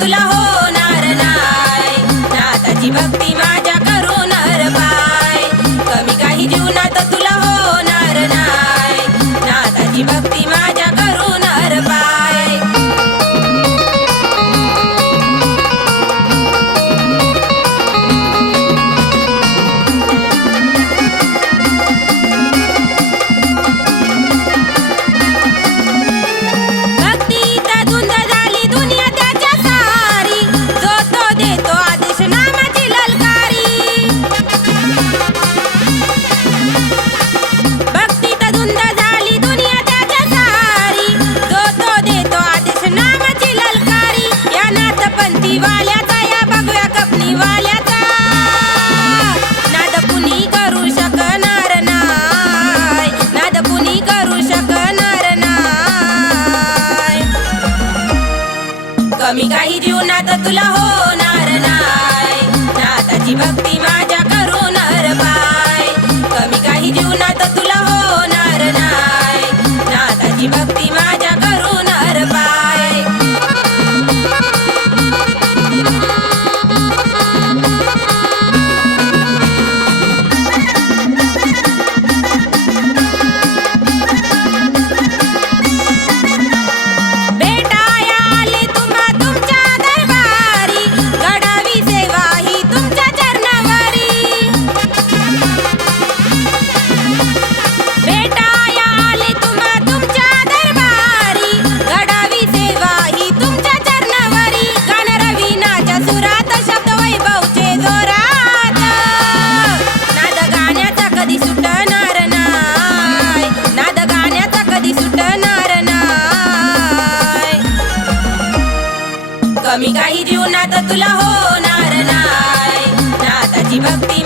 तुला होणार नाही, नाथाची भक्ती माझ्या करून पाय. कमी काही जीवनात तुला होणार नाही, नाथाची भक्ती माझ्या करून पाय. कमी काही जीवनात तुला होणार नाही, नाथाची भक्ती माझ्या करून पाय. कमी काही जीवनात तुला होणार नाही, नाथाची भक्ती माझ्या करून पाय. कमी काही जीवनात तुला होणार नाही, नाथाची भक्ती